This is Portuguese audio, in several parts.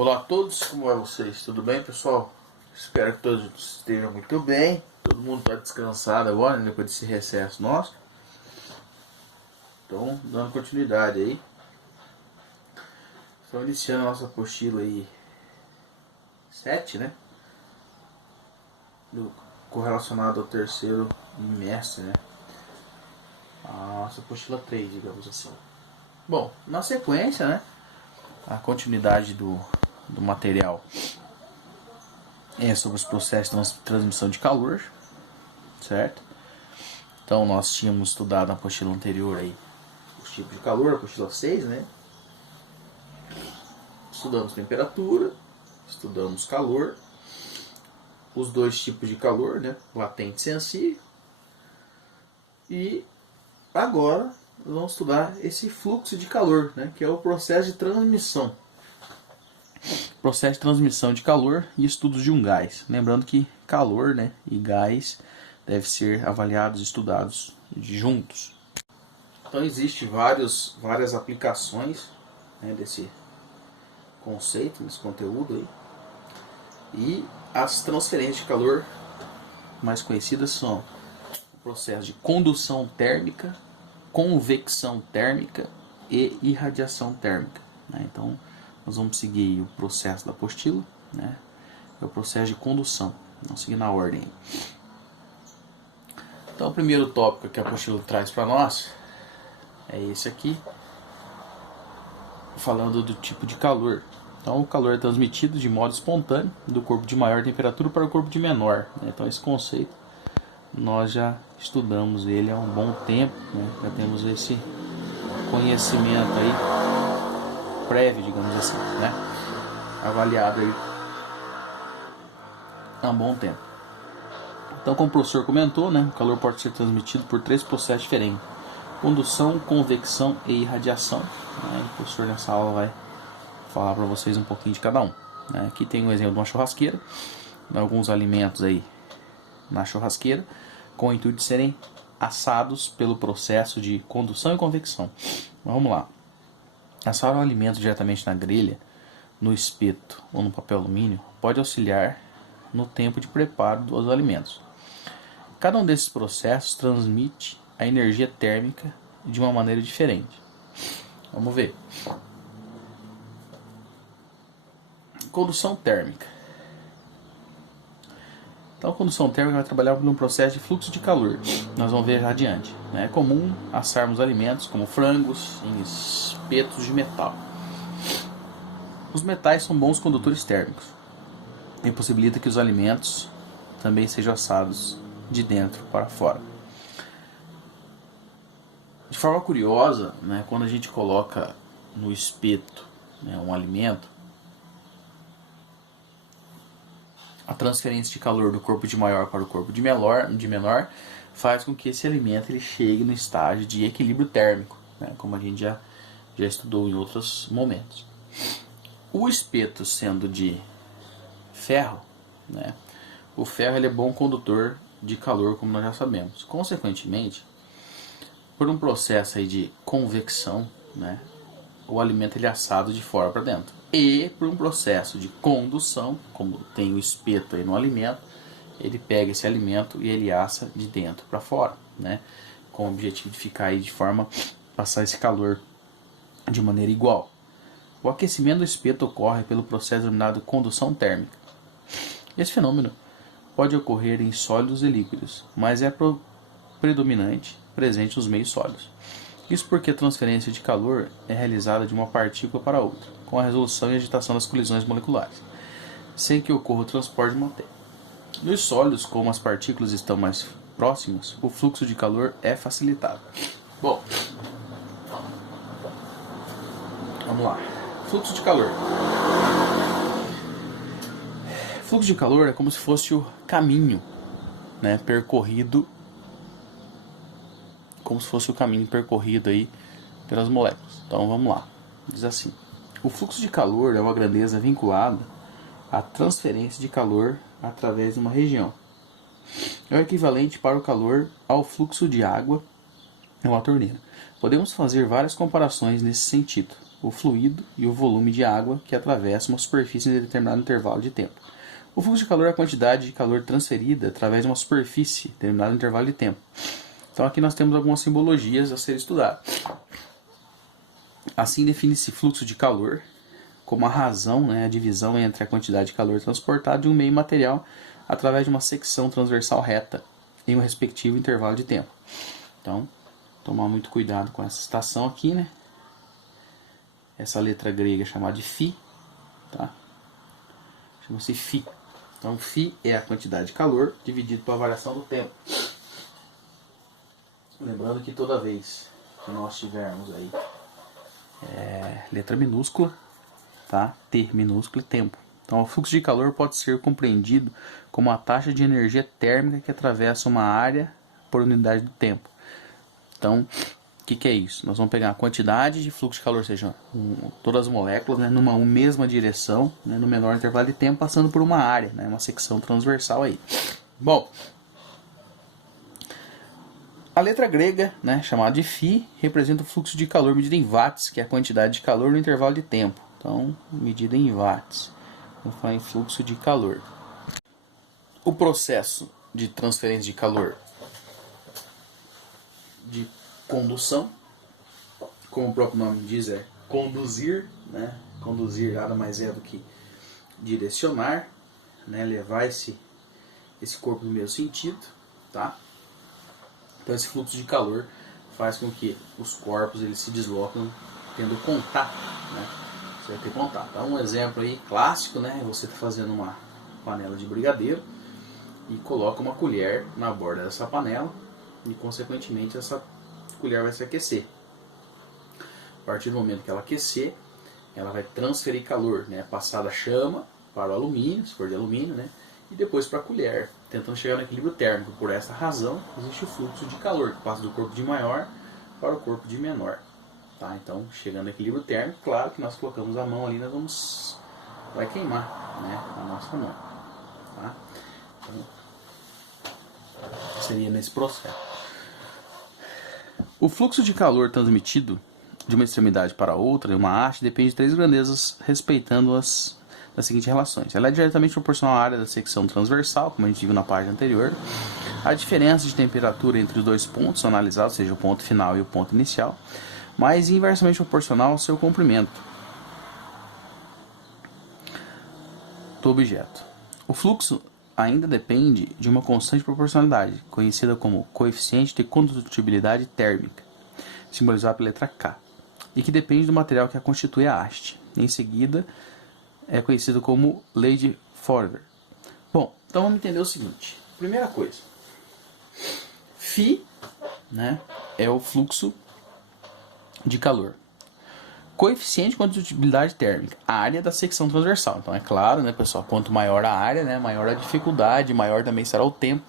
Olá a todos, como vai vocês? Tudo bem, pessoal? Espero que todos estejam muito bem. Todo mundo está descansado agora, né, depois desse recesso nosso. Então, dando continuidade aí. Estamos iniciando a nossa apostila aí 7, né? Correlacionado ao terceiro bimestre, né? A nossa apostila 3, digamos assim. Bom, na sequência, né? A continuidade do material é sobre os processos de transmissão de calor, certo? Então nós tínhamos estudado na apostila anterior aí os tipos de calor, apostila 6, né? Estudamos temperatura, estudamos calor, os dois tipos de calor, né? Latente e sensível. E agora vamos estudar esse fluxo de calor, né? Que é o processo de transmissão. Processo de transmissão de calor e estudos de um gás. Lembrando que calor, né, e gás devem ser avaliados e estudados juntos. Então existem várias aplicações, né, desse conceito, desse conteúdo aí. E as transferências de calor mais conhecidas são o processo de condução térmica, convecção térmica e irradiação térmica, né? Então nós vamos seguir o processo da apostila, né? É o processo de condução. Vamos seguir na ordem. Então o primeiro tópico que a apostila traz para nós é esse aqui, falando do tipo de calor. Então o calor é transmitido de modo espontâneo do corpo de maior temperatura para o corpo de menor, né? Então esse conceito nós já estudamos ele há um bom tempo, né? Já temos esse conhecimento aí prévio, digamos assim, né? Avaliado aí há um bom tempo. Então, como o professor comentou, né, o calor pode ser transmitido por 3 processos diferentes: condução, convecção e irradiação, né? O professor nessa aula vai falar para vocês um pouquinho de cada um, né? Aqui tem um exemplo de uma churrasqueira, alguns alimentos aí na churrasqueira, com o intuito de serem assados pelo processo de condução e convecção. Vamos lá. Assar o alimento diretamente na grelha, no espeto ou no papel alumínio pode auxiliar no tempo de preparo dos alimentos. Cada um desses processos transmite a energia térmica de uma maneira diferente. Vamos ver. Condução térmica. Então a condução térmica vai trabalhar por um processo de fluxo de calor. Nós vamos ver já adiante. É comum assarmos alimentos como frangos em espetos de metal. Os metais são bons condutores térmicos e possibilita que os alimentos também sejam assados de dentro para fora. De forma curiosa, né, quando a gente coloca no espeto, né, um alimento, a transferência de calor do corpo de maior para o corpo de menor faz com que esse alimento ele chegue no estágio de equilíbrio térmico, né, como a gente já estudou em outros momentos. O espeto sendo de ferro, né, o ferro ele é bom condutor de calor, como nós já sabemos. Consequentemente, por um processo aí de convecção, né, o alimento ele é assado de fora para dentro. E por um processo de condução, como tem o espeto aí no alimento, ele pega esse alimento e ele assa de dentro para fora, né, com o objetivo de ficar aí de forma a passar esse calor de maneira igual. O aquecimento do espeto ocorre pelo processo denominado condução térmica. Esse fenômeno pode ocorrer em sólidos e líquidos, mas é predominante presente nos meios sólidos. Isso porque a transferência de calor é realizada de uma partícula para outra, com a resolução e agitação das colisões moleculares, sem que ocorra o transporte de matéria. Nos sólidos, como as partículas estão mais próximas, o fluxo de calor é facilitado. Bom, vamos lá. Fluxo de calor. Fluxo de calor é como se fosse o caminho, né, percorrido, aí pelas moléculas. Então vamos lá. Diz assim: o fluxo de calor é uma grandeza vinculada à transferência de calor através de uma região. É o equivalente para o calor ao fluxo de água em uma torneira. Podemos fazer várias comparações nesse sentido. o fluido e o volume de água que atravessa uma superfície em determinado intervalo de tempo. O fluxo de calor é a quantidade de calor transferida através de uma superfície em determinado intervalo de tempo. Então aqui nós temos algumas simbologias a ser estudadas. Assim define-se fluxo de calor como a razão, né, a divisão entre a quantidade de calor transportada de um meio material através de uma secção transversal reta em um respectivo intervalo de tempo. Então, tomar muito cuidado com essa citação aqui, né? Essa letra grega é chamada de φ, tá? Chama-se φ. Então, φ é a quantidade de calor dividido pela variação do tempo. Lembrando que toda vez que nós tivermos aí letra minúscula, tá? T minúsculo e tempo. Então, o fluxo de calor pode ser compreendido como a taxa de energia térmica que atravessa uma área por unidade do tempo. Então, o que é isso? Nós vamos pegar a quantidade de fluxo de calor, ou seja, todas as moléculas, né, numa mesma direção, né, no menor intervalo de tempo, passando por uma área, né, uma secção transversal aí. Bom, a letra grega, né, chamada de φ, representa o fluxo de calor medido em watts, que é a quantidade de calor no intervalo de tempo. Então, medida em watts. Vamos falar em fluxo de calor. O processo de transferência de calor de condução, como o próprio nome diz, é conduzir, né? Conduzir nada mais é do que direcionar, né? Levar esse corpo no mesmo sentido, tá? Então esse fluxo de calor faz com que os corpos eles se deslocam tendo contato, né? Você vai ter contato. Então um exemplo aí clássico, né? Você está fazendo uma panela de brigadeiro e coloca uma colher na borda dessa panela e consequentemente essa colher vai se aquecer. A partir do momento que ela aquecer, ela vai transferir calor, né? Passar da chama para o alumínio, se for de alumínio, né? E depois para a colher, tentando chegar no equilíbrio térmico. Por essa razão, existe o fluxo de calor, que passa do corpo de maior para o corpo de menor. Tá? Então, chegando no equilíbrio térmico, claro que nós colocamos a mão ali, vai queimar, né, a nossa mão. Tá? Então, seria nesse processo. O fluxo de calor transmitido de uma extremidade para outra em uma haste depende de 3 grandezas, respeitando-as das seguintes relações. Ela é diretamente proporcional à área da secção transversal, como a gente viu na página anterior. A diferença de temperatura entre os dois pontos analisados, seja o ponto final e o ponto inicial, mas inversamente proporcional ao seu comprimento do objeto. O fluxo ainda depende de uma constante proporcionalidade, conhecida como coeficiente de condutibilidade térmica, simbolizado pela letra K, e que depende do material que a constitui a haste. Em seguida, é conhecido como lei de Fourier. Bom, então vamos entender o seguinte. Primeira coisa, Φ, né, é o fluxo de calor. Coeficiente de condutibilidade térmica, a área da secção transversal. Então é claro, né, pessoal, quanto maior a área, né, maior a dificuldade, maior também será o tempo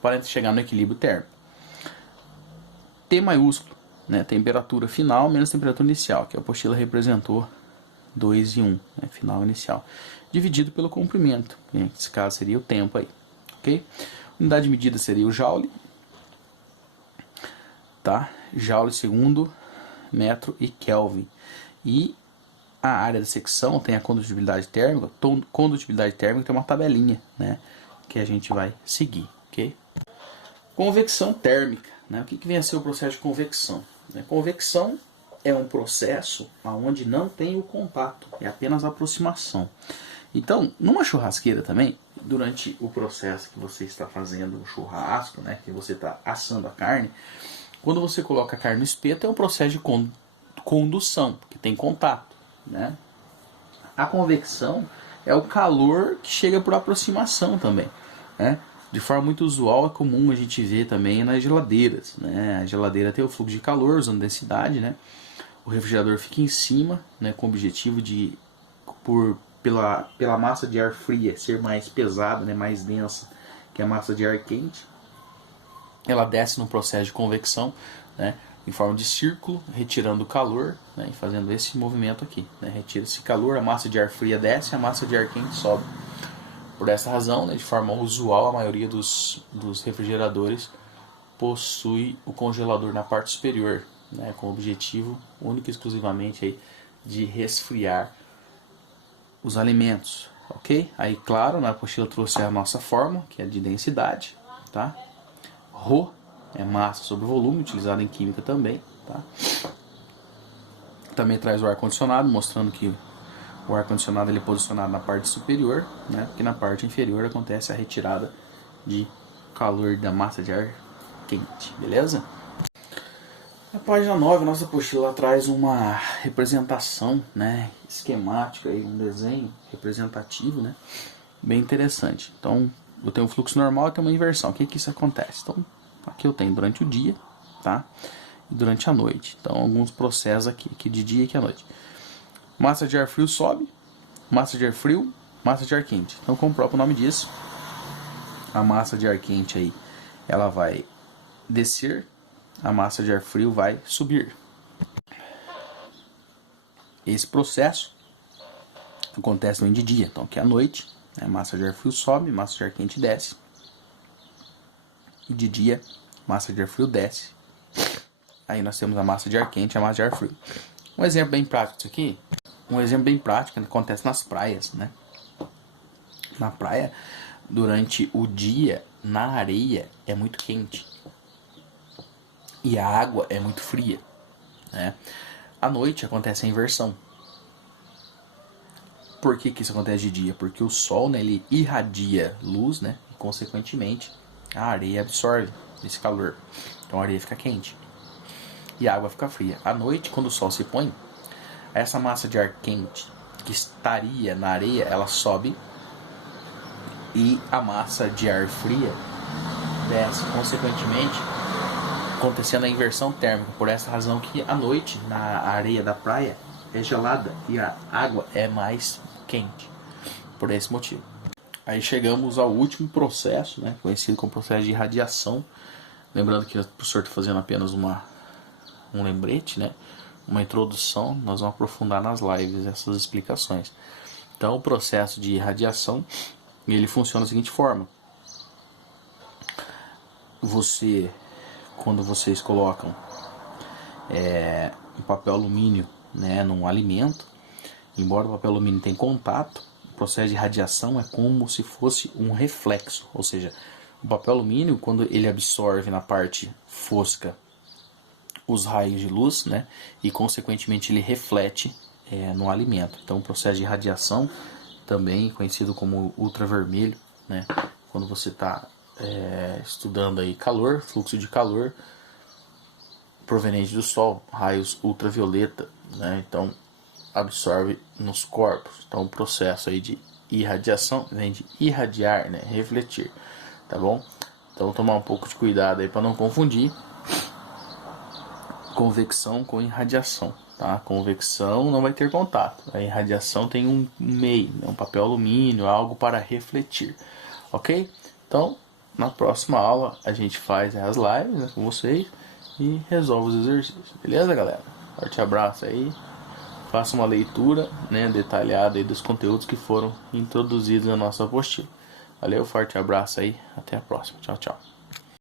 para chegar no equilíbrio térmico. T maiúsculo, né, temperatura final menos temperatura inicial, que a apostila representou 2 e 1, né, final e inicial, dividido pelo comprimento, que nesse caso seria o tempo aí, ok? Unidade de medida seria o joule, tá? Joule segundo, metro e Kelvin. E a área da secção tem a condutibilidade térmica. Condutibilidade térmica tem uma tabelinha, né, que a gente vai seguir, ok? Convecção térmica, né? O que vem a ser o processo de convecção? Convecção é um processo onde não tem o contato, é apenas a aproximação. Então, numa churrasqueira também, durante o processo que você está fazendo o churrasco, né, que você está assando a carne, quando você coloca a carne no espeto, é um processo de condução, que tem contato, né? A convecção é o calor que chega por aproximação também, né? De forma muito usual, é comum a gente ver também nas geladeiras, né? A geladeira tem o fluxo de calor usando densidade, né? O refrigerador fica em cima, né, com o objetivo de, pela massa de ar fria ser mais pesada, né, mais densa que a massa de ar quente. Ela desce no processo de convecção, né, em forma de círculo, retirando o calor, né, e fazendo esse movimento aqui, né, retira esse calor, a massa de ar fria desce, a massa de ar quente sobe. Por essa razão, né, de forma usual, a maioria dos refrigeradores possui o congelador na parte superior, né, com o objetivo único e exclusivamente aí de resfriar os alimentos, ok? Aí, claro, na apostila trouxe a nossa fórmula, que é de densidade, tá? Rho é massa sobre volume, utilizado em química também, tá? Também traz o ar-condicionado, mostrando que o ar-condicionado ele é posicionado na parte superior, né? Porque na parte inferior acontece a retirada de calor da massa de ar quente, beleza? Na página 9, nossa apostila traz uma representação, né, esquemática, aí, um desenho representativo, né, bem interessante. Então, eu tenho um fluxo normal e tenho uma inversão. O que que isso acontece? Então, aqui eu tenho durante o dia, tá? E durante a noite. Então, alguns processos aqui de dia e à noite. Massa de ar frio sobe, massa de ar frio, massa de ar quente. Então, como o próprio nome diz, a massa de ar quente aí, ela vai descer, a massa de ar frio vai subir. Esse processo acontece também de dia. Então aqui à noite, né, massa de ar frio sobe, massa de ar quente desce. E de dia, massa de ar frio desce. Aí nós temos a massa de ar quente e a massa de ar frio. Um exemplo bem prático disso aqui, um exemplo bem prático que acontece nas praias, né? Na praia, durante o dia, na areia é muito quente. E a água é muito fria, né? À noite acontece a inversão. Por que que isso acontece de dia? Porque o sol, né, ele irradia luz, né? E consequentemente a areia absorve esse calor. Então a areia fica quente e a água fica fria. À noite, quando o sol se põe, essa massa de ar quente que estaria na areia, ela sobe e a massa de ar fria desce. Consequentemente, acontecendo a inversão térmica, por essa razão que à noite na areia da praia é gelada e a água é mais quente, por esse motivo. Aí chegamos ao último processo, né, conhecido como processo de irradiação. Lembrando que o professor está fazendo apenas um lembrete, né, uma introdução. Nós vamos aprofundar nas lives essas explicações. Então o processo de irradiação, ele funciona da seguinte forma: quando vocês colocam um papel alumínio, né, num alimento, embora o papel alumínio tenha contato, o processo de radiação é como se fosse um reflexo, ou seja, o papel alumínio, quando ele absorve na parte fosca os raios de luz, né, e consequentemente ele reflete no alimento. Então o processo de radiação, também conhecido como ultravermelho, né, quando você está estudando aí calor, fluxo de calor proveniente do sol, raios ultravioleta, né? Então absorve nos corpos. Então o processo aí de irradiação vem de irradiar, né? Refletir, tá bom? Então tomar um pouco de cuidado aí para não confundir convecção com irradiação, tá? Convecção não vai ter contato, a irradiação tem um meio, né? Um papel alumínio, algo para refletir, ok? Então na próxima aula a gente faz as lives, né, com vocês e resolve os exercícios, beleza, galera? Forte abraço aí, faça uma leitura, né, detalhada aí dos conteúdos que foram introduzidos na nossa apostila. Valeu, forte abraço aí, até a próxima, tchau, tchau.